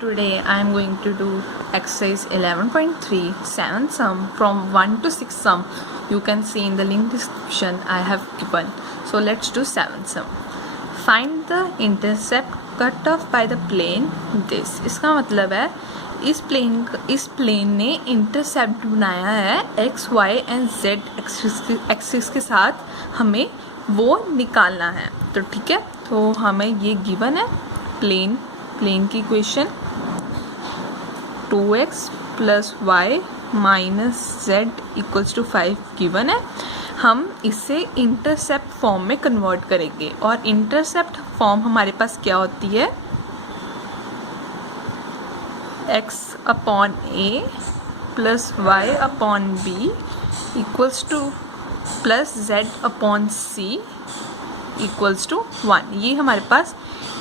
Today I am going to do exercise 11.3 7 sum from 1 to 6 sum. You can see in the link description I have given. So let's do 7 sum. Find the intercept cut off by the plane this. इसका मतलब है इस plane ने intercept बनाया है x, y and z axis के साथ, हमें वो निकालना है. तो ठीक है, तो हमें ये गिवन है प्लेन की equation 2x plus y minus z equals to 5 given है. हम इसे इंटरसेप्ट फॉर्म में कन्वर्ट करेंगे और इंटरसेप्ट फॉर्म हमारे पास क्या होती है, x upon a plus y upon b equals to plus z upon c equals to 1. ये हमारे पास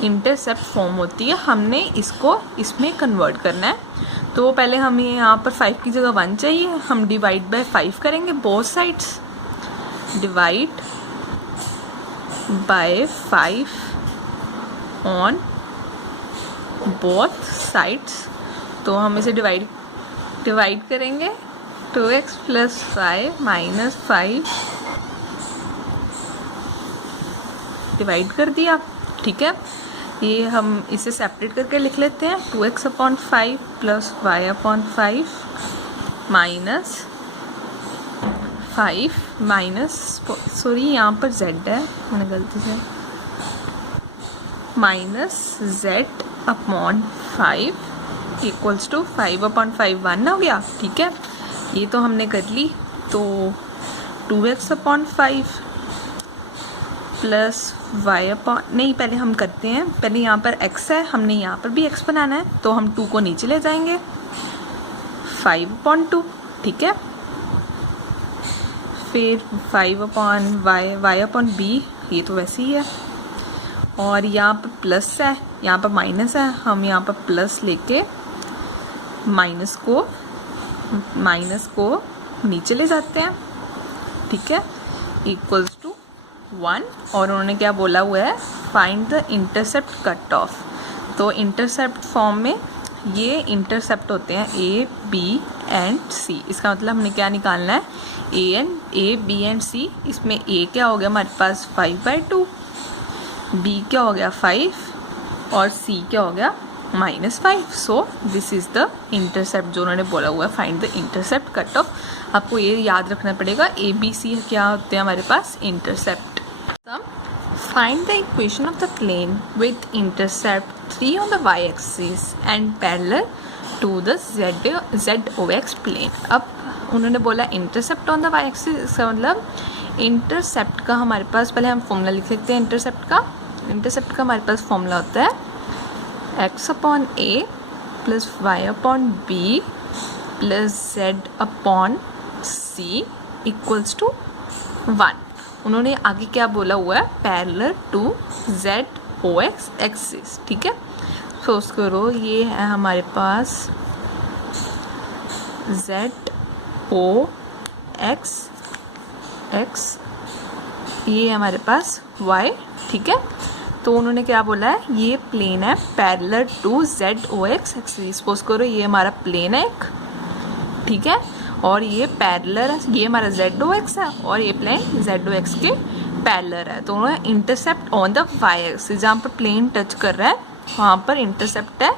इंटरसेप्ट फॉर्म होती है. हमने इसको इसमें कन्वर्ट करना है. तो पहले हमें यहाँ पर 5 की जगह 1 चाहिए. हम डिवाइड बाय 5 करेंगे both sides. Divide by 5 on both sides. तो हम इसे डिवाइड करेंगे 2x plus y minus 5 divide कर दिया. ठीक है, ये हम इसे सेपरेट करके लिख लेते हैं. 2x upon 5 plus y upon 5 minus 5 minus sorry यहाँ पर z है, मैंने गलती से minus z upon 5 equals to 5 upon 5 1 हो गया. ठीक है, ये तो हमने कर ली. तो 2x upon 5 plus y upon, नहीं पहले हम करते हैं, पहले यहाँ पर x है, हमने यहाँ पर भी x बनाना है. तो हम 2 को नीचे ले जाएंगे, 5 अपॉन 2. ठीक है, फिर 5 अपॉन वाई अपॉन b, ये तो वैसे ही है. और यहाँ पर प्लस है, यहाँ पर माइनस है, हम यहाँ पर प्लस लेके माइनस को नीचे ले जाते हैं. ठीक है, इक्वल्स टू 1. और उन्होंने क्या बोला हुआ है, find the intercept cut off. तो इंटरसेप्ट फॉर्म में ये इंटरसेप्ट होते हैं a, b एंड c. इसका मतलब हमने क्या निकालना है, a, b एंड c. इसमें a क्या हो गया हमारे पास 5/2, b क्या हो गया 5 और c क्या हो गया -5. So this is the intercept जो उन्होंने बोला हुआ है, find the intercept cut off. आपको ये याद रखना पड़ेगा, a, b, c क्या होते हैं हमारे पास intercept. Find the equation of the plane with intercept 3 on the y-axis and parallel to the ZOX plane. अब उन्होंने बोला intercept on the y-axis, इसका मतलब intercept का हमारे पास, पहले हम फॉर्मूला लिख सकते हैं इंटरसेप्ट का हमारे पास फॉर्मूला होता है x upon a plus y upon b plus z upon c equals to 1. उन्होंने आगे क्या बोला हुआ है, पैरेलल टू ZOX एक्सिस. ठीक है, सोच करो, ये है हमारे पास ZOX, ये है हमारे पास Y. ठीक है, तो उन्होंने क्या बोला है, ये प्लेन है parallel to ZOX axis. Suppose करो ये हमारा प्लेन है एक. ठीक है, और ये पैरेलल है, ये हमारा ZOX है और ये प्लेन ZOX के पैरेलल है. तो उन्होंने intercept on the y axis, जहाँ पर प्लेन टच कर रहा है वहाँ पर इंटरसेप्ट है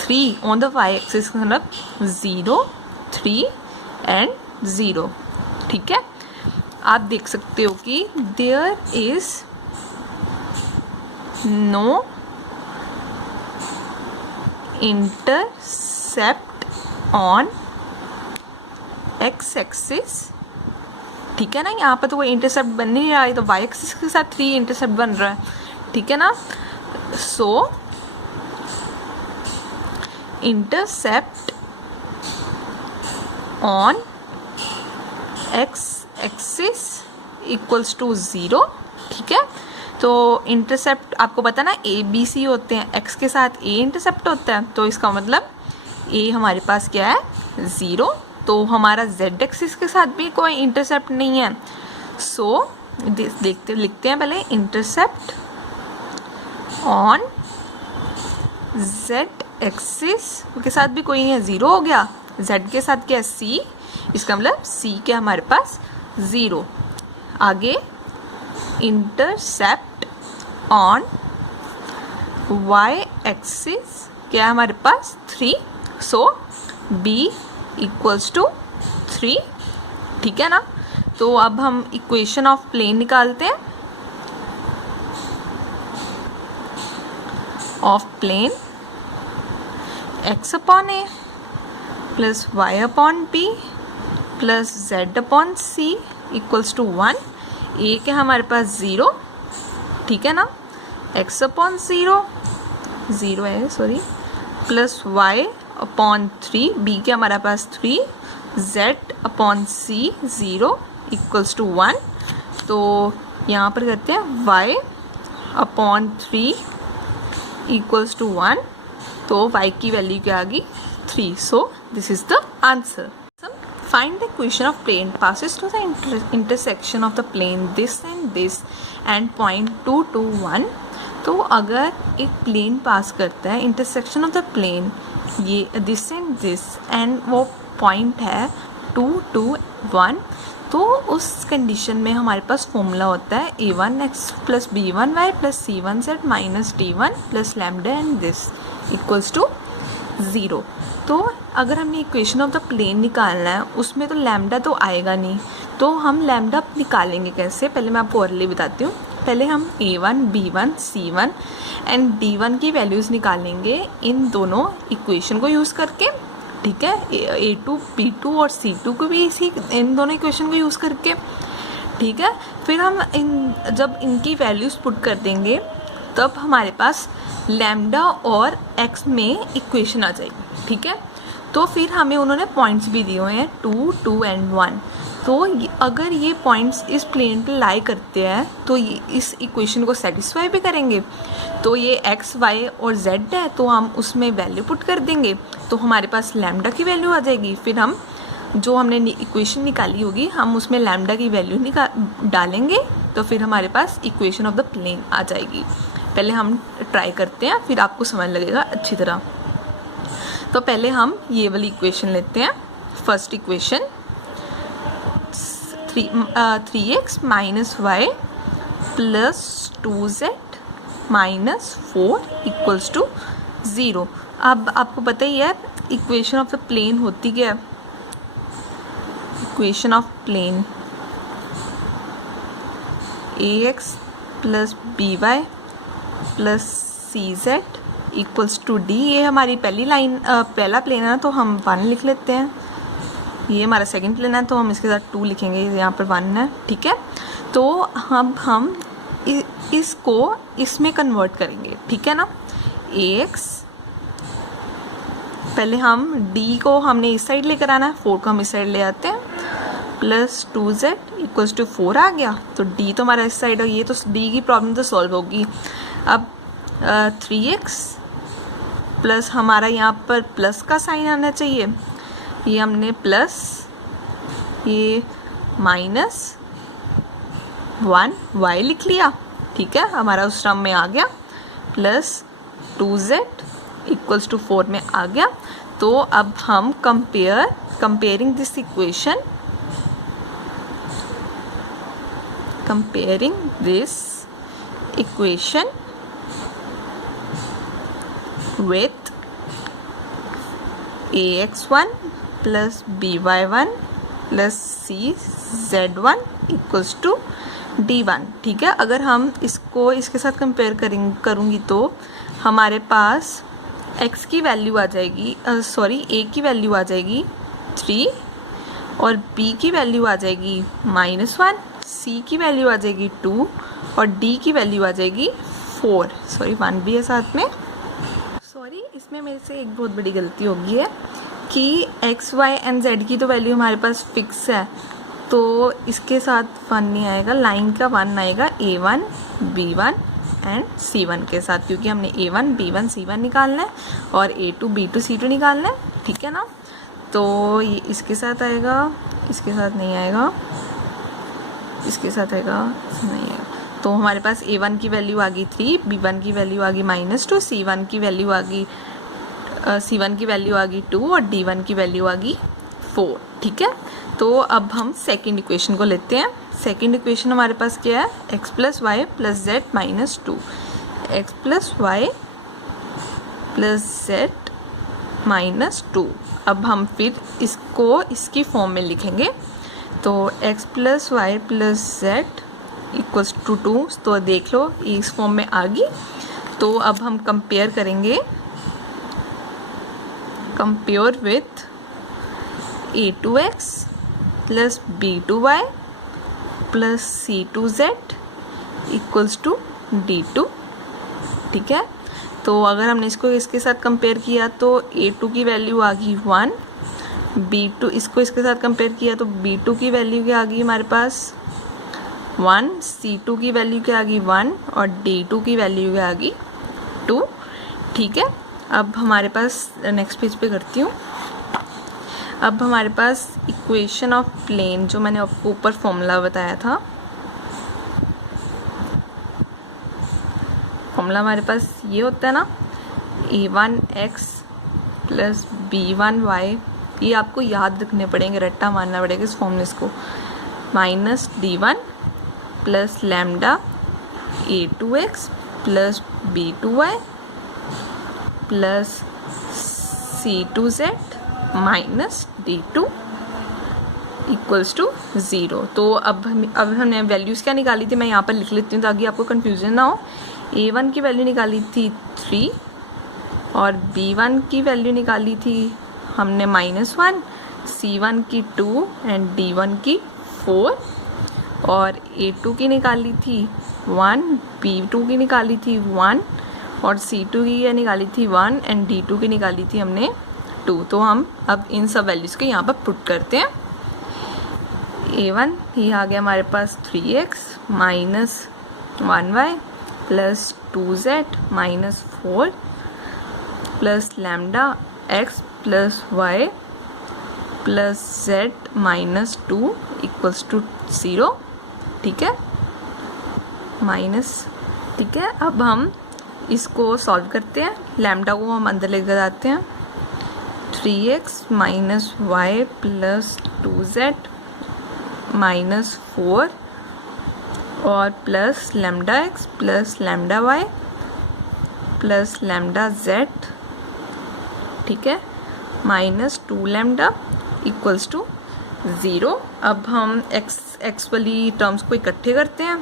3 ऑन द वाई एक्सिस, मतलब 0, 3 एंड 0. ठीक है, आप देख सकते हो कि there is no intercept on x axis. ठीक है ना, यहाँ पर तो कोई इंटरसेप्ट बन नहीं रहा है, तो y एक्सिस के साथ 3 इंटरसेप्ट बन रहा है. ठीक है ना, so intercept on x axis equals to 0. ठीक है, तो इंटरसेप्ट आपको पता ना a, b, c होते हैं, x के साथ a इंटरसेप्ट होता है. तो इसका मतलब a हमारे पास क्या है 0. तो हमारा z एक्सिस के साथ भी कोई इंटरसेप्ट नहीं है. सो लिखते हैं पहले इंटरसेप्ट ऑन z एक्सिस के साथ भी कोई नहीं है, 0 हो गया। z के साथ क्या है, c, इसका मतलब c के हमारे पास 0। आगे इंटरसेप्ट ऑन y एक्सिस क्या है हमारे पास 3, सो b इक्वल्स टू 3, ठीक है ना। तो अब हम इक्वेशन ऑफ प्लेन निकालते हैं। Of plane x upon a plus y upon b plus z upon c equals to 1। a के हमारे पास 0, ठीक है ना, x अपॉन 0 है sorry, plus y upon 3, b के हमारे पास 3, z upon c 0 equals to 1। तो यहाँ पर करते हैं y अपॉन 3 इक्वल्स टू 1, तो y की वैल्यू क्या आ गई 3, so this is the answer. Find the equation of plane passes through the intersection of the plane this and point 2 to 1। तो अगर एक प्लेन पास करता है इंटरसेक्शन ऑफ द प्लेन, ये दिस एंड वो पॉइंट है 2 to 1, तो उस कंडीशन में हमारे पास फॉर्मूला होता है a1x plus b1y plus c1z minus d1 plus lambda and this equals to 0। तो अगर हमने इक्वेशन ऑफ द प्लेन निकालना है, उसमें तो लैम्डा तो आएगा नहीं, तो हम लैम्डा निकालेंगे कैसे, पहले मैं आपको ओरली बताती हूँ। पहले हम a1 b1 c1 and d1 की वैल्यूज़ निकालेंगे इन दोनों इक्वेशन को यूज़ करके, ठीक है, a2 b2 और c2 को भी इन दोनों इक्वेशन को यूज़ करके, ठीक है। फिर हम जब इनकी वैल्यूज़ पुट कर देंगे तब हमारे पास लैम्डा और x में इक्वेशन आ जाएगी, ठीक है। तो फिर हमें उन्होंने पॉइंट्स भी दिए हुए हैं 2, 2 एंड 1। तो अगर ये पॉइंट्स इस प्लेन पे लाई करते हैं तो ये इस इक्वेशन को सेटिस्फाई भी करेंगे। तो ये x, y और z है, तो हम उसमें वैल्यू पुट कर देंगे, तो हमारे पास लैम्डा की वैल्यू आ जाएगी। फिर हम जो हमने इक्वेशन निकाली होगी हम उसमें लैम्डा की वैल्यू डालेंगे, तो फिर हमारे पास इक्वेशन ऑफ द प्लेन आ जाएगी। पहले हम ट्राई करते हैं, फिर आपको समझ लगेगा अच्छी तरह। तो पहले हम ये वाली इक्वेशन लेते हैं। First equation 3x minus y plus 2z minus 4 equals to 0। अब आपको पता ही है इक्वेशन ऑफ द प्लेन होती क्या है। Equation of plane ax plus by plus cz equals to d। ये हमारी पहली लाइन पहला प्लेन है तो हम 1 लिख लेते हैं। ये हमारा सेकंड प्लेन है तो हम इसके साथ 2 लिखेंगे, यहाँ पर 1 है, ठीक है। तो हम इसको इसमें कन्वर्ट करेंगे, ठीक है ना। ax पहले हम d को हमने इस साइड लेकर आना है, 4 को हम इस साइड ले आते हैं, प्लस 2z इक्वल्स टू 4 आ गया। तो d तो हमारा इस साइड है, ये तो d की प्रॉब्लम तो सॉल्व होगी। अब 3x प्लस हमारा यहाँ पर प्लस का साइन आना चाहिए, ये हमने प्लस, ये माइनस 1 y लिख लिया, ठीक है, हमारा उस टर्म में आ गया, प्लस 2z इक्वल्स टू 4 में आ गया। तो अब हम comparing this equation, comparing this equation with ax1 plus by1 plus cz1 equals to d1, ठीक है। अगर हम इसको इसके साथ कंपेयर करूँगी तो हमारे पास x की वैल्यू आ जाएगी, सॉरी a की वैल्यू आ जाएगी 3 और b की वैल्यू आ जाएगी -1, c की वैल्यू आ जाएगी 2 और d की वैल्यू आ जाएगी 4, सॉरी 1 भी है साथ में। सॉरी इसमें मेरे से एक बहुत बड़ी गलती हो गई है कि x, y एंड z की तो वैल्यू हमारे पास फिक्स है, तो इसके साथ 1 नहीं आएगा, लाइन का 1 आएगा a1, b1 एंड c1 के साथ, क्योंकि हमने a1, b1, c1 निकालना है और a2, b2, c2 निकालना है, ठीक है ना। तो ये इसके साथ आएगा, इसके साथ नहीं आएगा, इसके साथ आएगा, नहीं आएगा। तो हमारे पास a1 की वैल्यू आ गई 3, b1 की वैल्यू आ गई -2, c1 की वैल्यू आ गई C1 की वैल्यू आ गई 2 और D1 की वैल्यू आ गई 4, ठीक है। तो अब हम सेकेंड इक्वेशन को लेते हैं। सेकेंड इक्वेशन हमारे पास क्या है, x plus y plus z minus 2, x plus y plus z minus 2। अब हम फिर इसको इसकी फॉर्म में लिखेंगे, तो x plus y plus z equals to 2, तो देख लो इस फॉर्म में आ गई। तो अब हम कंपेयर करेंगे, compare with a2x plus b2y plus c2z equals to d2, ठीक है। तो अगर हमने इसको इसके साथ कंपेयर किया तो a2 की वैल्यू आ गई 1, b2 इसको इसके साथ कंपेयर किया तो b2 की वैल्यू क्या आ गई हमारे पास 1, c2 की वैल्यू क्या आ गई 1 और d2 की वैल्यू क्या आ गई 2, ठीक है। अब हमारे पास नेक्स्ट पेज पे करती हूँ। अब हमारे पास इक्वेशन ऑफ प्लेन, जो मैंने आपको ऊपर फॉर्मूला बताया था, फॉर्मूला हमारे पास ये होता है ना, a1x प्लस b1y, ये आपको याद रखने पड़ेंगे, रट्टा मारना पड़ेगा इस फॉर्मूले को, minus d1 plus lambda a2x plus b2y plus c2z minus d2 equals to 0। तो अब हमने वैल्यूज़ क्या निकाली थी, मैं यहाँ पर लिख लेती हूँ ताकि आपको कन्फ्यूजन ना हो। a1 की वैल्यू निकाली थी 3 और b1 की वैल्यू निकाली थी हमने -1, c1 की 2 एंड d1 की 4 और a2 की निकाली थी 1, b2 की निकाली थी 1 और c2 की निकाली थी 1 एंड d2 की निकाली थी हमने 2। तो हम अब इन सब वैल्यूज़ को यहाँ पर पुट करते हैं। a1 ये आ गया हमारे पास 3x minus 1y plus 2z minus 4 plus lambda x plus y plus z minus 2 equals to 0, ठीक है, माइनस, ठीक है। अब हम इसको सॉल्व करते हैं, लैम्डा को हम अंदर लेकर जाते हैं, 3x minus y plus 2z minus 4 और plus lambda x plus lambda y plus lambda z, ठीक है, माइनस 2 लैम्डा इक्वल्स टू 0। अब हम x वाली टर्म्स को इकट्ठे करते हैं,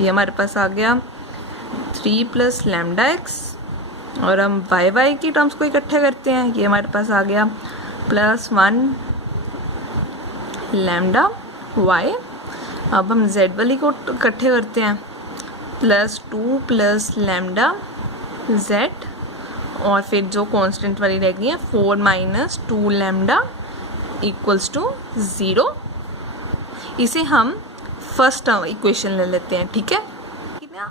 ये हमारे पास आ गया 3 प्लस लैम्डा x और हम y की टर्म्स को इकट्ठे करते हैं, ये हमारे पास आ गया प्लस 1 लैम्डा y। अब हम z वाली को इकट्ठे करते हैं, प्लस 2 प्लस लैम्डा z और फिर जो कांस्टेंट वाली रह गई है 4 माइनस 2 लैम्डा इक्वल्स टू 0। इसे हम फर्स्ट इक्वेशन ले लेते हैं, ठीक है।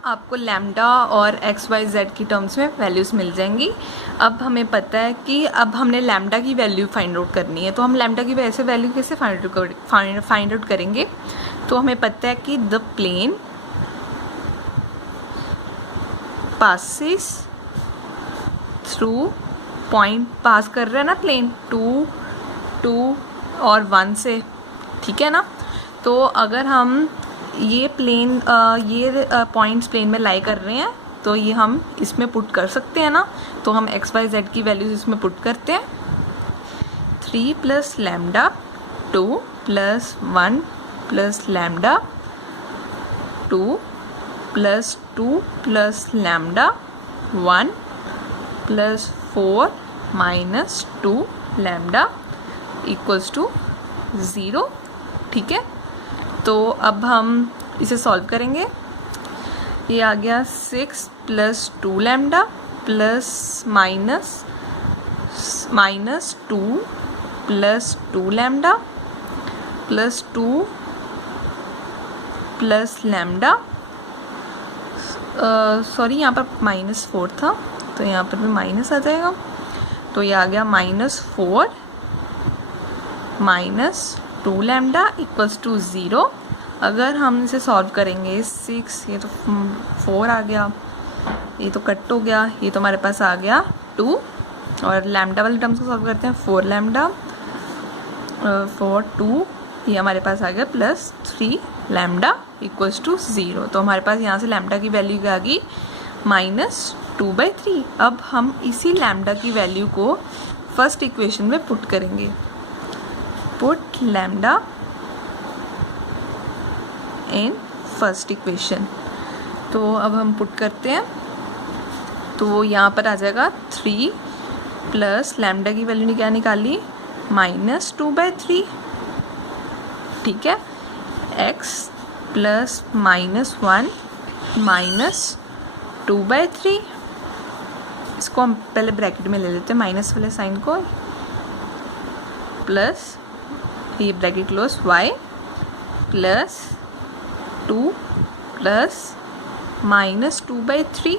आपको लैम्डा और एक्स वाई जेड की टर्म्स में वैल्यूज़ मिल जाएंगी। अब हमें पता है कि अब हमने लैम्डा की वैल्यू फाइंड आउट करनी है, तो हम लैम्डा की वैसे वैल्यू कैसे फाइंड आउट करेंगे। तो हमें पता है कि the plane passes through point, pass कर रहा है ना प्लेन 2, 2 और 1 से, ठीक है ना। तो अगर हम ये प्लेन ये पॉइंट्स प्लेन में लाई कर रहे हैं तो ये हम इसमें पुट कर सकते हैं ना। तो हम एक्स वाई जेड की वैल्यूज इसमें पुट करते हैं, 3 plus lambda 2 plus 1 plus lambda 2 plus 2 plus lambda 1 plus 4 minus 2 lambda equals to 0, ठीक है। तो अब हम इसे सॉल्व करेंगे, ये आ गया 6 plus 2 lambda plus minus 2 plus 2 lambda plus 2 plus lambda, sorry यहाँ पर -4 था तो यहाँ पर भी माइनस आ जाएगा, तो ये आ गया -4 माइनस 2 लैम्डा इक्वल्स टू 0। अगर हम इसे सॉल्व करेंगे 6, ये तो 4 आ गया, ये तो कट हो गया, ये तो हमारे पास आ गया 2, और लैम्डा वाले टर्म्स को सॉल्व करते हैं। 4 लैम्डा फॉर 2, ये हमारे पास आ गया प्लस 3 लैम्डा इक्वल्स टू 0। तो हमारे पास यहाँ से लैम्डा की वैल्यू क्या आ गई, -2/3। अब हम इसी लैम्डा की वैल्यू को फर्स्ट इक्वेशन में पुट करेंगे। Put lambda in first equation. तो अब हम पुट करते हैं, तो यहाँ पर आ जाएगा 3 प्लस लैम्डा की वैल्यू क्या निकाली, -2/3, ठीक है। x प्लस -1 -2/3, इसको हम पहले ब्रैकेट में ले लेते हैं माइनस वाले साइन को, प्लस ये bracket close, y plus 2 plus -2/3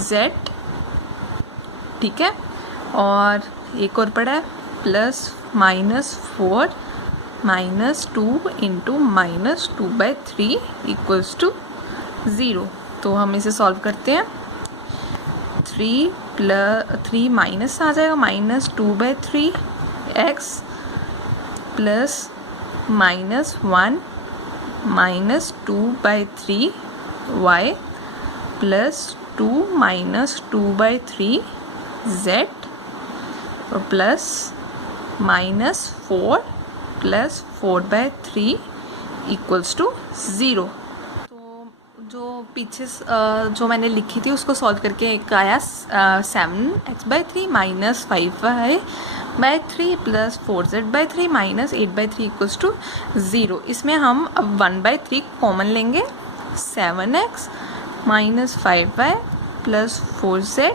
z, ठीक है। और एक और पड़ा है प्लस -4 -2 इंटू -2/3 इक्वल्स टू 0। तो हम इसे सॉल्व करते हैं। 3 माइनस आ जाएगा, -2/3 x plus -1 -2/3 y plus 2 -2/3 z और प्लस -4 प्लस 4/3 इक्वल्स टू 0। तो जो पीछे जो मैंने लिखी थी उसको सॉल्व करके एक आया 7x/3 -5y/3 plus 4z/3 -8/3 equals to 0। इसमें हम अब 1/3 कॉमन लेंगे, 7x -5y plus 4z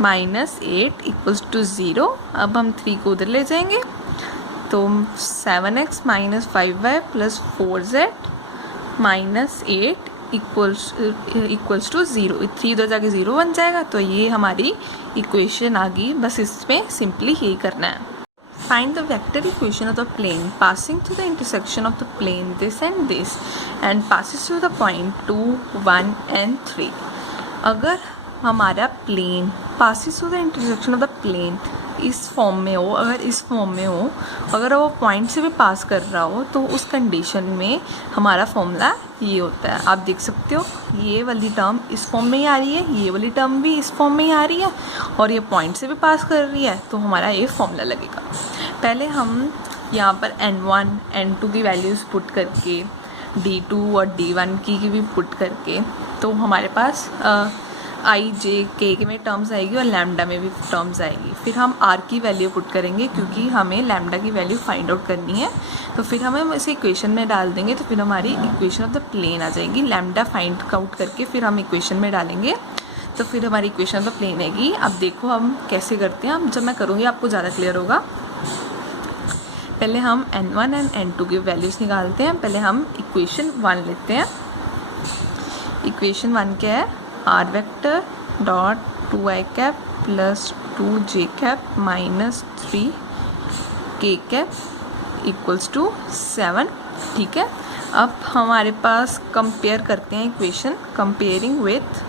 -8 equals to 0। अब हम 3 को उधर ले जाएंगे, तो 7x -5y plus 4z -8 equals to 0। 3 उधर जाके 0 बन जाएगा। तो ये हमारी इक्वेशन आ गई। बस इसमें सिंपली यही करना है। Find the vector equation of the plane passing through the intersection of the plane this and passes through the point 2, 1 and 3। अगर हमारा plane passes through the intersection of the plane इस form में हो, अगर इस फॉर्म में हो, अगर वो पॉइंट से भी पास कर रहा हो, तो उस कंडीशन में हमारा फॉर्मूला ये होता है। आप देख सकते हो ये वाली टर्म इस फॉर्म में ही आ रही है, ये वाली टर्म भी इस फॉर्म में ही आ रही है, और ये पॉइंट से भी पास कर रही है, तो हमारा ये फॉर्मूला लगेगा। पहले हम यहाँ पर n1 n2 की वैल्यूज़ पुट करके, d2 और d1 की भी पुट करके, तो हमारे पास i j k में टर्म्स आएगी और लैम्डा में भी टर्म्स आएगी। फिर हम r की वैल्यू पुट करेंगे, क्योंकि हमें लैम्डा की वैल्यू फाइंड आउट करनी है। तो फिर हम इसे इक्वेशन में डाल देंगे, तो फिर हमारी इक्वेशन ऑफ द प्लेन आ जाएगी। लैम्डा फाइंड आउट करके फिर हम इक्वेशन में डालेंगे, तो फिर हमारी इक्वेशन ऑफ द प्लेन आएगी। अब देखो हम कैसे करते हैं। अब जब मैं करूँगी आपको ज़्यादा क्लियर होगा। पहले हम n1 एंड n2 की वैल्यूज़ निकालते हैं। पहले हम इक्वेशन 1 लेते हैं। इक्वेशन 1 क्या है, r vector dot 2i cap plus 2j cap minus 3k cap equals to 7, ठीक है। अब हमारे पास कंपेयर करते हैं equation, comparing with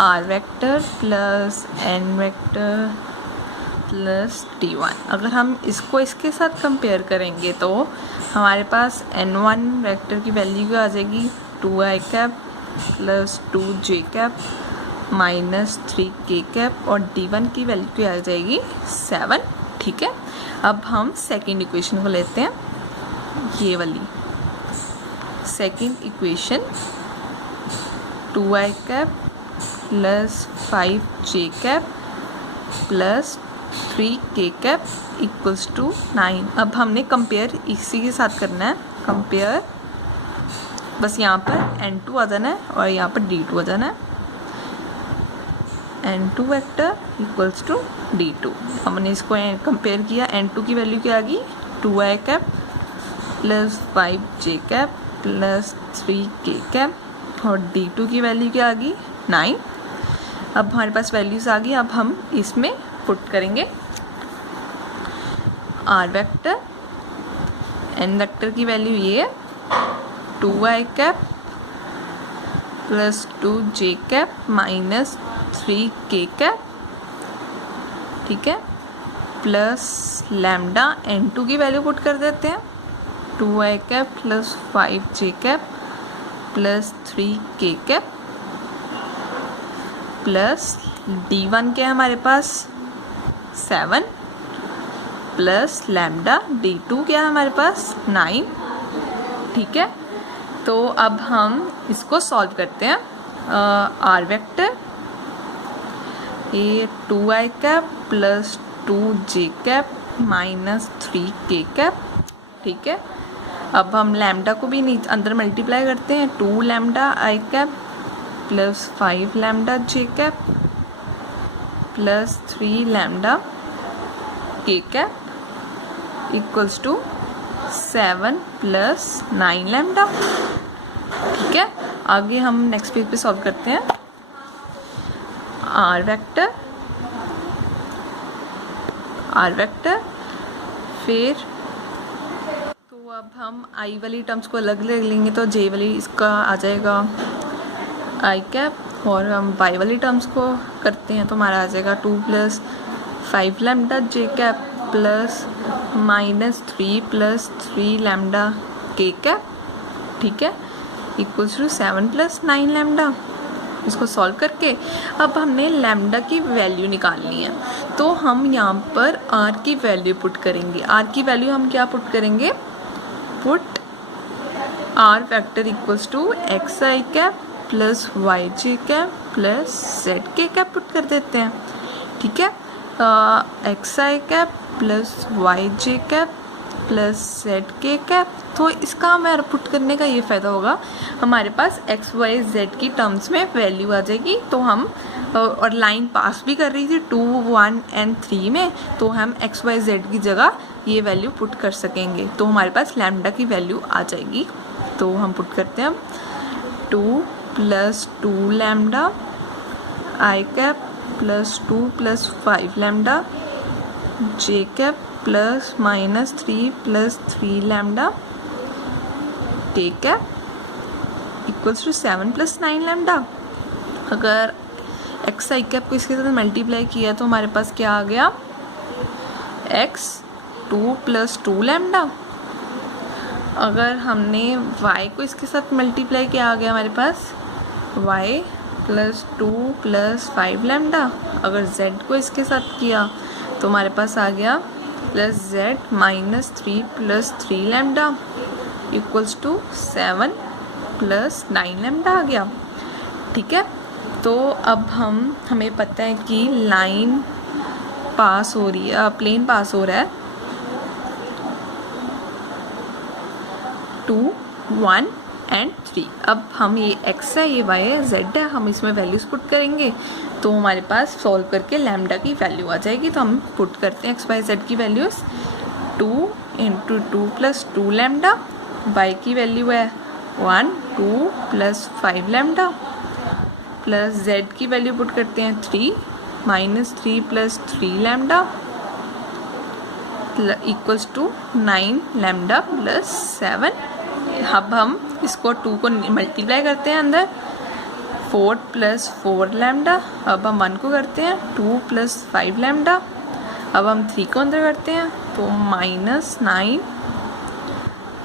r vector plus n vector plus d1। अगर हम इसको इसके साथ कंपेयर करेंगे तो हमारे पास n1 वेक्टर की वैल्यू आ जाएगी 2i cap plus 2j cap minus 3k cap और d1 की वैल्यू क्या आ जाएगी 7, ठीक है। अब हम सेकेंड इक्वेशन को लेते हैं, ये वाली second equation 2i cap plus 5j cap plus 3k cap equals to 9। अब हमने कंपेयर इसी के साथ करना है, कंपेयर बस यहाँ पर n2 आ जाना है और यहाँ पर d2 आ जाना है। n2 vector equals to d2। हमने इसको कंपेयर किया, n2 की वैल्यू क्या आ गई 2i cap plus 5j cap plus 3k cap और d2 की वैल्यू क्या आ गई 9। अब हमारे पास वैल्यूज़ आ गई। अब हम इसमें पुट करेंगे r वेक्टर, n वेक्टर की वैल्यू ये है 2i cap plus 2j cap minus 3k cap, ठीक है, प्लस लैम्डा n2 की वैल्यू पुट कर देते हैं 2i cap plus 5j cap plus 3k cap plus d1 क्या है हमारे पास 7 प्लस लैम्डा d2 क्या है हमारे पास 9, ठीक है। तो अब हम इसको सॉल्व करते हैं। आर वेक्टर ये 2i cap plus 2j cap minus 3k cap, ठीक है। अब हम लैम्डा को भी नीचे अंदर मल्टीप्लाई करते हैं 2 lambda i cap plus 5 lambda j cap plus 3 lambda k cap equals to 7 plus 9 lambda, ठीक है। आगे हम नेक्स्ट पेज पे सॉल्व करते हैं। आर वेक्टर फिर तो अब हम आई वाली टर्म्स को अलग ले लेंगे तो जे वाली इसका आ जाएगा आई कैप, और हम वाई वाली टर्म्स को करते हैं तो हमारा आ जाएगा 2 plus 5 lambda j cap plus minus 3 plus 3 lambda k cap, ठीक है, इक्वल्स टू 7 प्लस 9 लैम्डा। इसको सॉल्व करके अब हमने लैम्डा की वैल्यू निकालनी है, तो हम यहाँ पर आर की वैल्यू पुट करेंगे। आर की वैल्यू हम क्या पुट करेंगे, put r vector equals to x i cap plus y j cap plus z k cap put कर देते हैं, ठीक है। X i cap plus y j cap plus z k cap, तो इसका हमारा पुट करने का ये फ़ायदा होगा, हमारे पास एक्स वाई जेड की टर्म्स में वैल्यू आ जाएगी। तो हम और लाइन पास भी कर रही थी 2, 1 एंड 3 में, तो हम एक्स वाई जेड की जगह ये वैल्यू पुट कर सकेंगे, तो हमारे पास लैम्डा की वैल्यू आ जाएगी। तो हम पुट करते हैं 2 plus 2 lambda i cap plus 2 plus 5 lambda j cap plus minus 3 plus 3 lambda k cap equals to 7 plus 9 lambda. अगर एक्स आई कैप को इसके साथ मल्टीप्लाई किया तो हमारे पास क्या आ गया, एक्स 2 प्लस 2 लैम्डा। अगर हमने y को इसके साथ मल्टीप्लाई किया आ गया हमारे पास y प्लस 2 प्लस 5 लैम्डा। अगर z को इसके साथ किया तो हमारे पास आ गया plus z minus 3 plus 3 lambda equals to 7 plus 9 lambda आ गया, ठीक है। तो अब हमें पता है कि लाइन पास हो रही है, प्लेन पास हो रहा है 2, 1 एंड 3। अब हम ये x है, ये y है, z है, हम इसमें वैल्यूज पुट करेंगे तो हमारे पास सॉल्व करके लैम्डा की वैल्यू आ जाएगी। तो हम पुट करते हैं x y z की values 2 into 2 plus 2 lambda, y की वैल्यू है 1, 2 प्लस 5 लैम्डा प्लस z की वैल्यू पुट करते हैं 3 minus 3 plus 3 lambda equals to 9 lambda plus 7। अब हम इसको 2 को मल्टीप्लाई करते हैं अंदर 4 प्लस 4 लैम्डा। अब हम 1 को करते हैं 2 प्लस 5 लैम्डा। अब हम 3 को अंदर करते हैं तो minus 9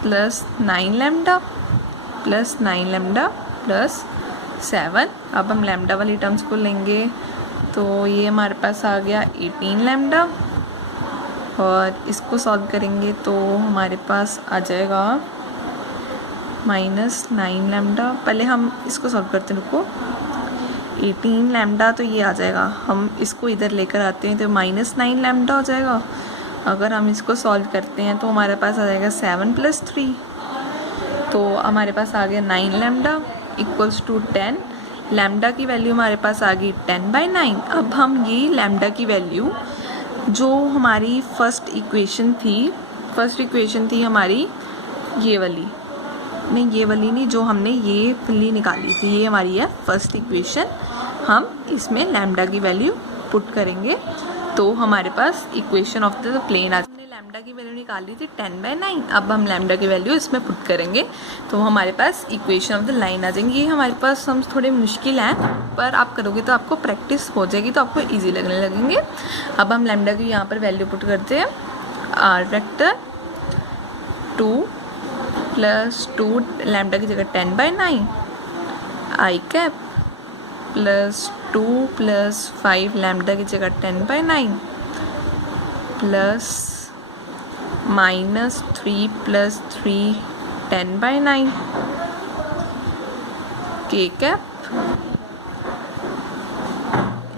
plus 9 lambda plus 9 lambda plus 7। अब हम लैम्डा वाली टर्म्स को लेंगे तो ये हमारे पास आ गया 18 लैम्डा, और इसको सॉल्व करेंगे तो हमारे पास आ जाएगा माइनस 9 लैम्डा। पहले हम इसको सॉल्व करते हैं, रुको, 18 लैम्डा तो ये आ जाएगा, हम इसको इधर लेकर आते हैं तो माइनस 9 लैम्डा हो जाएगा। अगर हम इसको सॉल्व करते हैं तो हमारे पास आ जाएगा 7 प्लस 3, तो हमारे पास आ गया 9 लैम्डा इक्वल्स टू 10। लैम्डा की वैल्यू हमारे पास आ गई 10/9। अब हम ये लैम्डा की वैल्यू जो हमारी फर्स्ट इक्वेशन थी हमारी ये वाली नहीं, जो हमने ये वाली निकाली थी, ये हमारी है फर्स्ट इक्वेशन। हम इसमें लैम्डा की वैल्यू पुट करेंगे तो हमारे पास इक्वेशन ऑफ द प्लेन आ जाएगी। लैम्डा की वैल्यू निकाली थी 10/9, अब हम लैम्डा की वैल्यू इसमें पुट करेंगे तो हमारे पास इक्वेशन ऑफ द लाइन आ जाएंगी। ये हमारे पास सम्स थोड़े मुश्किल हैं, पर आप करोगे तो आपको प्रैक्टिस हो जाएगी, तो आपको ईजी लगने लगेंगे। अब हम लैम्डा की यहाँ पर वैल्यू पुट करते हैं। आर वेक्टर 2 + 2 लैम्डा की जगह 10/9 आई कैप प्लस 2 + 5 लैम्डा की जगह 10/9 प्लस -3 + 3 10/9 के कैप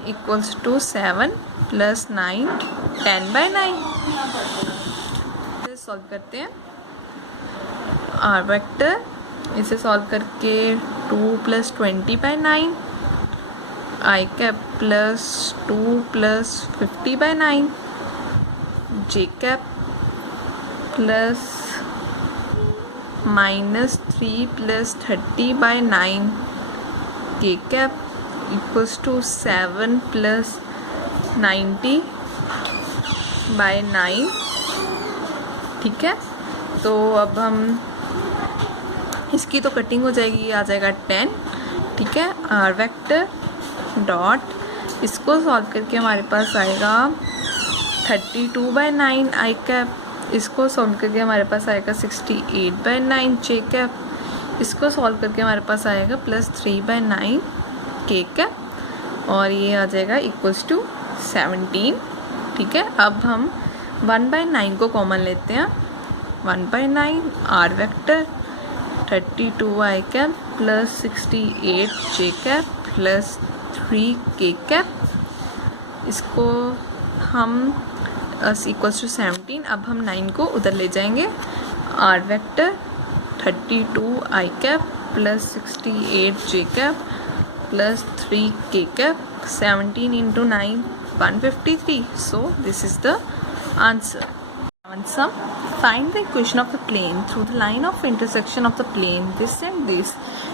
इक्वल्स टू 7 + 9 10/9। इसे सॉल्व करते हैं। आर वेक्टर इसे सॉल्व करके 2 + 20/9 आई कैप प्लस 2 + 50/9 जे कैप प्लस -3 + 30/9 के कैप इक्वल्स टू 7 + 90/9। ठीक है, तो अब हम इसकी तो कटिंग हो जाएगी, आ जाएगा 10। ठीक है, आर वेक्टर डॉट इसको सॉल्व करके हमारे पास आएगा 32/9 आई कैप, इसको सॉल्व करके हमारे पास आएगा 68/9 जे कैप, इसको सॉल्व करके हमारे पास आएगा +3/9 के कैप, और ये आ जाएगा इक्वल्स टू 17। ठीक है, अब हम 1/9 को कॉमन लेते हैं। 1/9 r vector 32 i cap plus 68 j cap plus 3 k cap, इसको हम इक्वल्स टू 17। अब हम 9 को उधर ले जाएंगे। R vector 32 i cap plus 68 j cap plus 3 k cap, 17 × 9 153। So this is the answer. Sum. Find the equation of the plane through the line of intersection of the plane this and this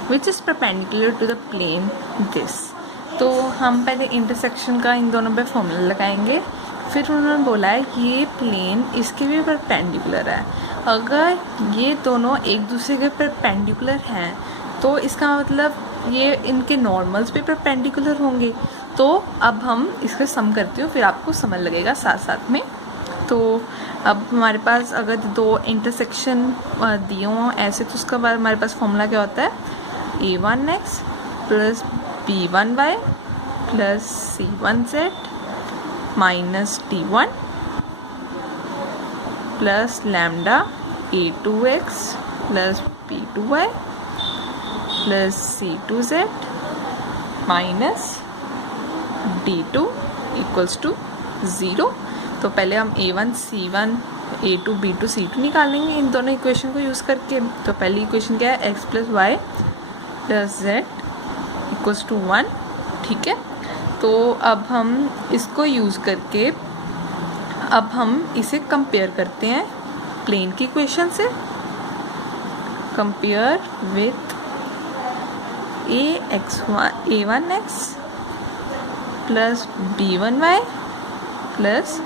which is perpendicular to the plane this. तो हम पहले intersection का इन दोनों पे formula लगाएंगे, फिर उन्होंने बोला है कि ये प्लेन इसके भी परपेंडिकुलर है। अगर ये दोनों एक दूसरे के परपेंडिकुलर हैं तो इसका मतलब ये इनके नॉर्मल्स पे परपेंडिकुलर होंगे। तो अब हम इसका सम करते हो, फिर आपको समझ लगेगा साथ साथ में। तो अब हमारे पास अगर दो इंटरसेक्शन दिए हों ऐसे, तो उसका बाद हमारे पास फॉर्मूला क्या होता है, a1x plus b1y plus c1z minus d1 plus lambda a2x plus b2y plus c2z minus d2 equals to 0। तो पहले हम a1 c1 a2 b2 c2 निकालेंगे इन दोनों इक्वेशन को यूज़ करके। तो पहली इक्वेशन क्या है, x plus y plus z equals to 1। ठीक है, तो अब हम इसको यूज़ करके अब हम इसे कंपेयर करते हैं प्लेन की इक्वेशन से। Compare with a1x plus b1y plus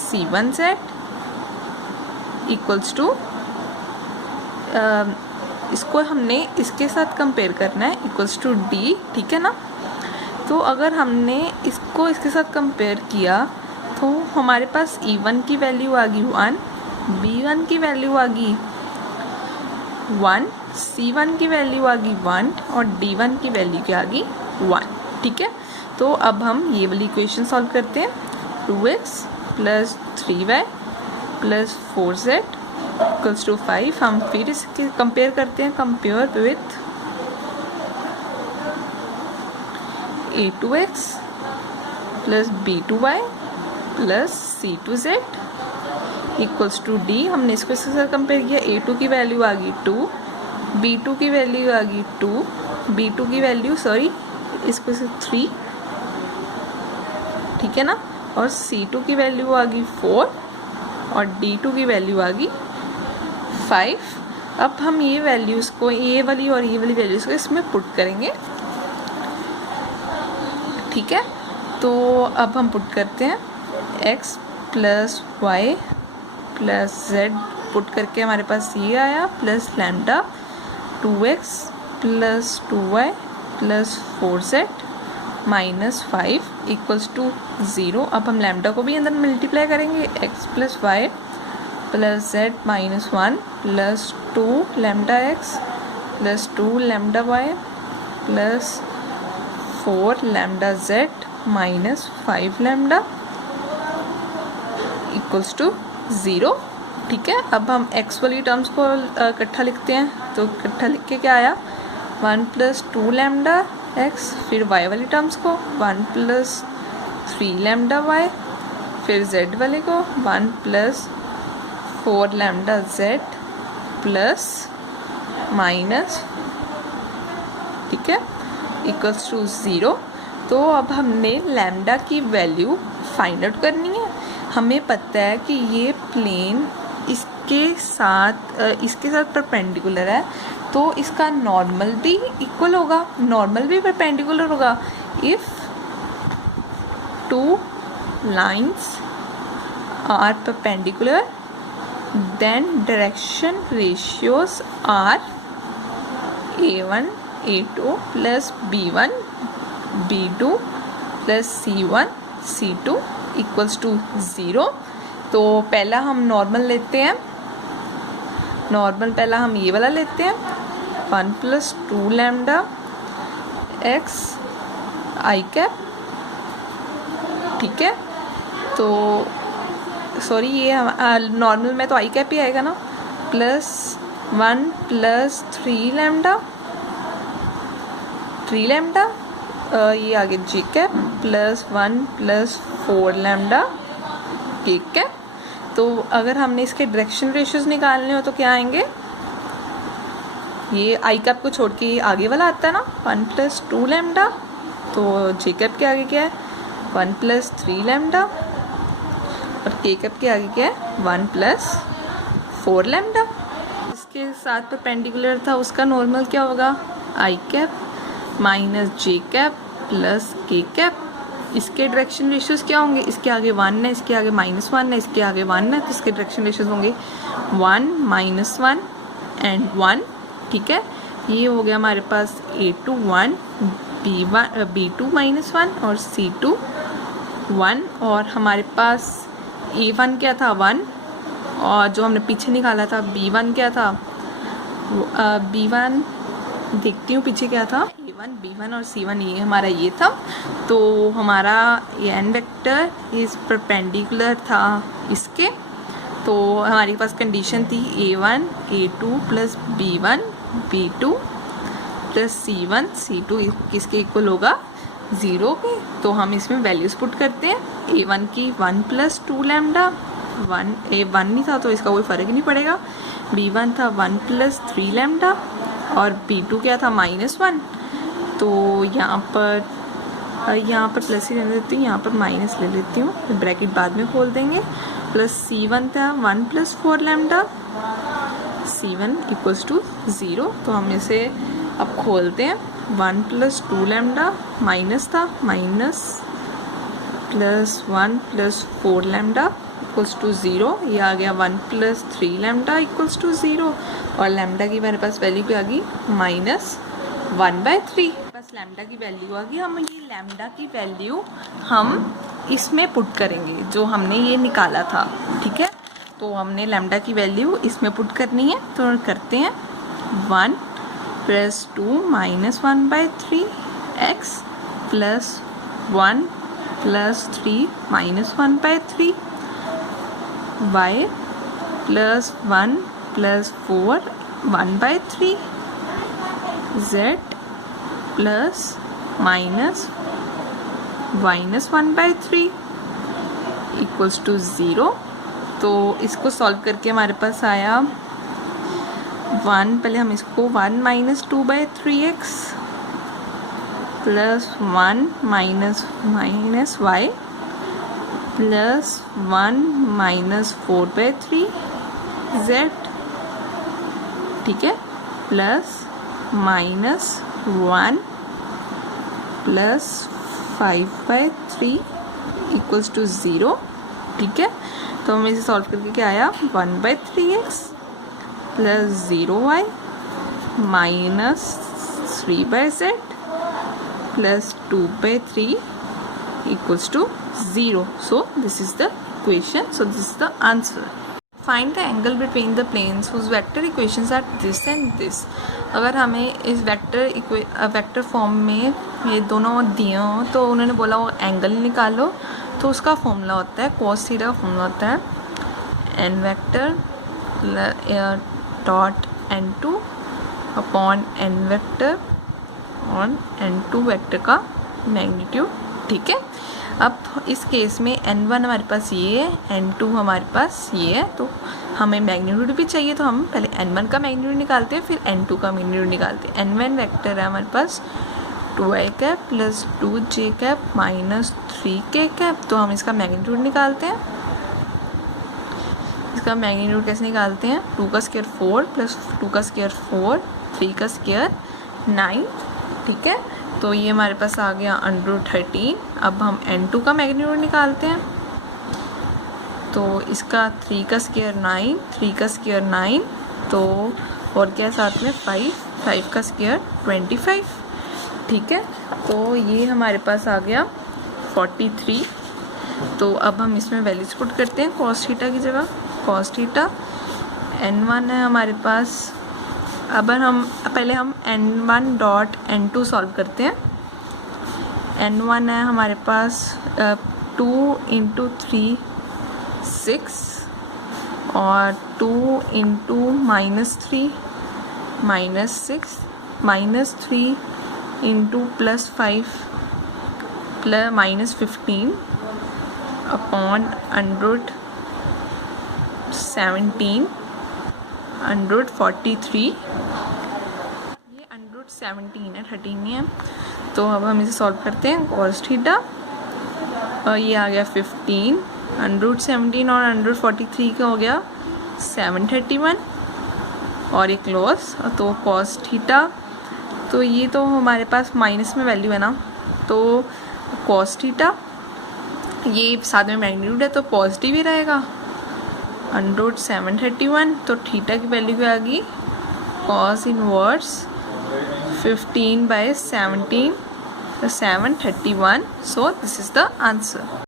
c1z equals to, इसको हमने इसके साथ कंपेयर करना है, इक्वल्स टू d। ठीक है ना, तो अगर हमने इसको इसके साथ कंपेयर किया तो हमारे पास e1 की वैल्यू आ गई 1, b1 की वैल्यू आ गई 1, c1 की वैल्यू आ गई 1 और d1 की वैल्यू क्या आ गई 1। ठीक है, तो अब हम ये वाली इक्वेशन सॉल्व करते हैं। 2x plus 3y plus 4z equals to 5। हम फिर इसके कंपेयर करते हैं, compare with a2x plus b2y plus c2z equals to d। हमने इसको इसके साथ कंपेयर किया, a2 की वैल्यू आ गई 2, b2 की वैल्यू आ गई 2, b2 की वैल्यू इसको से 3। ठीक है ना, और c2 की वैल्यू आ गई 4 और d2 की वैल्यू आ गई 5। अब हम ये वैल्यूज़ को, ये वाली और ये वाली वैल्यूज़ को इसमें पुट करेंगे। ठीक है, तो अब हम पुट करते हैं x plus y plus z put करके हमारे पास ये आया plus lambda 2x plus 2y plus 4z minus 5 equals to 0। अब हम लैम्डा को भी अंदर मल्टीप्लाई करेंगे, x plus y plus z minus 1 plus 2 lambda x plus 2 lambda y plus 4 lambda z minus 5 lambda equals to 0। ठीक है, अब हम x वाली टर्म्स को इकट्ठा लिखते हैं, तो इकट्ठा लिख के क्या आया 1 प्लस 2 लैम्डा x, फिर y वाली टर्म्स को 1 प्लस 3 लैम्डा y, फिर z वाले को 1 plus 4 lambda z plus minus, ठीक है, इक्वल्स टू 0। तो अब हमने लैम्डा की वैल्यू फाइंड आउट करनी है। हमें पता है कि ये प्लेन इसके साथ परपेंडिकुलर है, तो इसका नॉर्मल भी इक्वल होगा, नॉर्मल भी परपेंडिकुलर होगा। If two lines are perpendicular then direction ratios are a1 a2 plus b1 b2 plus c1 c2 equals to 0। तो पहला हम नॉर्मल लेते हैं, नॉर्मल पहला हम ये वाला लेते हैं 1 प्लस 2 लैम्डा x आई कैप, ठीक है। तो सॉरी ये नॉर्मल में तो आई कैप ही आएगा ना, प्लस 1 प्लस 3 लैम्डा ये आगे जी cap plus 1 plus 4 lambda k cap. तो अगर हमने इसके डायरेक्शन रेशियोज निकालने हो तो क्या आएंगे, ये आई कैप को छोड़ के आगे वाला आता है ना 1 प्लस 2 लैम्डा, तो जे कैप के आगे क्या है 1 प्लस 3 लैम्डा, और के कैप के आगे क्या है 1 प्लस 4 लैम्डा। इसके साथ परपेंडिकुलर था उसका नॉर्मल क्या होगा आई कैप माइनस जे कैप प्लस के कैप। इसके डायरेक्शन रेशियोज क्या होंगे, इसके आगे 1 है, इसके आगे -1 है, इसके आगे 1 है, तो इसके डायरेक्शन रेशियोज होंगे 1 -1 एंड 1, ठीक है। ये हो गया हमारे पास a2 1 b2 -1 और c2 1, और हमारे पास a1 क्या था 1, और जो हमने पीछे निकाला था b1 क्या था, b1 देखती हूँ पीछे क्या था, a1 b1 और c1 ये हमारा ये था। तो हमारा n वेक्टर इस परपेंडिकुलर था इसके, तो हमारे पास कंडीशन थी a1 a2 plus b1 b2 plus c1 c2 किसके इक्वल होगा 0 के। तो हम इसमें वैल्यूज पुट करते हैं, a1 की 1 प्लस 2 लैम्डा, a1 नहीं था तो इसका कोई फ़र्क नहीं पड़ेगा, b1 था 1 प्लस 3 लैम्डा, और b2 क्या था -1, तो यहाँ पर प्लस ही रहने देती हूँ, यहाँ पर माइनस ले लेती हूँ, ब्रैकेट बाद में खोल देंगे, प्लस c1 था 1 plus 4 lambda, c1 equals to 0। तो हम इसे अब खोलते हैं, 1 प्लस 2 लैम्डा माइनस था, minus plus 1 plus 4 lambda equals to 0, ये आ गया 1 प्लस 3 लैम्डा इक्वल्स टू 0, और लैम्डा की मेरे पास वैल्यू क्या आ गई -1/3। बस लैम्डा की वैल्यू आ गई। हम ये लैम्डा की वैल्यू हम इसमें पुट करेंगे जो हमने ये निकाला था, ठीक है। तो हमने लैम्डा की वैल्यू इसमें पुट करनी है, तो करते हैं 1 plus 2 -1/3 x plus 1 plus 3 -1/3 y plus 1 plus 4 1/3 z plus -1/3 equals to 0। तो इसको सॉल्व करके हमारे पास आया 1, पहले हम इसको 1 - 2/3x plus 1 minus y plus 1 - 4/3 z, ठीक है, प्लस -1 प्लस 5/3 इक्वल्स टू 0, ठीक है। तो हमें इसे सॉल्व करके क्या आया 1/3x plus 0y minus 3/z plus 2/3 equals to 0. So this is the equation. So this is the answer. Find the angle between the planes whose vector equations are this and this. अगर हमें इस vector form में ये दोनों दिए हों तो उन्होंने बोला वो एंगल निकालो, तो उसका फॉर्मूला होता है cos थीटा का फॉर्मूला होता है n vector dot n2 upon n vector on n2 vector का मैग्नीट्यूड। ठीक है, अब इस केस में n1 हमारे पास ये है, n2 हमारे पास ये है, तो हमें मैग्नीट्यूड भी चाहिए, तो हम पहले n1 का मैग्नीट्यूड निकालते हैं फिर n2 का मैग्नीट्यूड निकालते हैं। n1 वेक्टर है हमारे पास 2i cap plus 2j cap minus 3k cap, तो हम इसका मैग्नीट्यूड निकालते हैं। इसका मैग्नीट्यूड कैसे निकालते हैं, 2 का स्क्वायर 4 प्लस 2 का स्क्वायर 4, 3 का स्क्वायर 9। ठीक है, तो ये हमारे पास आ गया √13। अब हम n2 का मैग्नीट्यूड निकालते हैं, तो इसका 3 का स्क्वायर 9, 3 का स्क्वायर 9, तो और क्या साथ में 5, 5 का स्क्वायर 25। ठीक है, तो ये हमारे पास आ गया 43। तो अब हम इसमें वैल्यूज पुट करते हैं cos थीटा की जगह। cos थीटा n1 है हमारे पास, अब हम पहले हम n1 डॉट n2 सॉल्व करते हैं। n1 है हमारे पास 2 × 3 6 और 2 × -3 -6 -3 × +5 -15 अपॉन √17 √43। ये √17 है, 13 नहीं है। तो अब हम इसे सॉल्व करते हैं cos थीटा, और ये आ गया 15 √17 और √43 का हो गया 731 और एक लॉस। तो cos थीटा, तो ये तो हमारे पास माइनस में वैल्यू है ना, तो cos थीटा ये साथ में मैग्नीट्यूड है तो पॉजिटिव ही रहेगा। √731, तो थीटा की वैल्यू क्या आ गई, cos inverse 15/17 731। So this is the answer.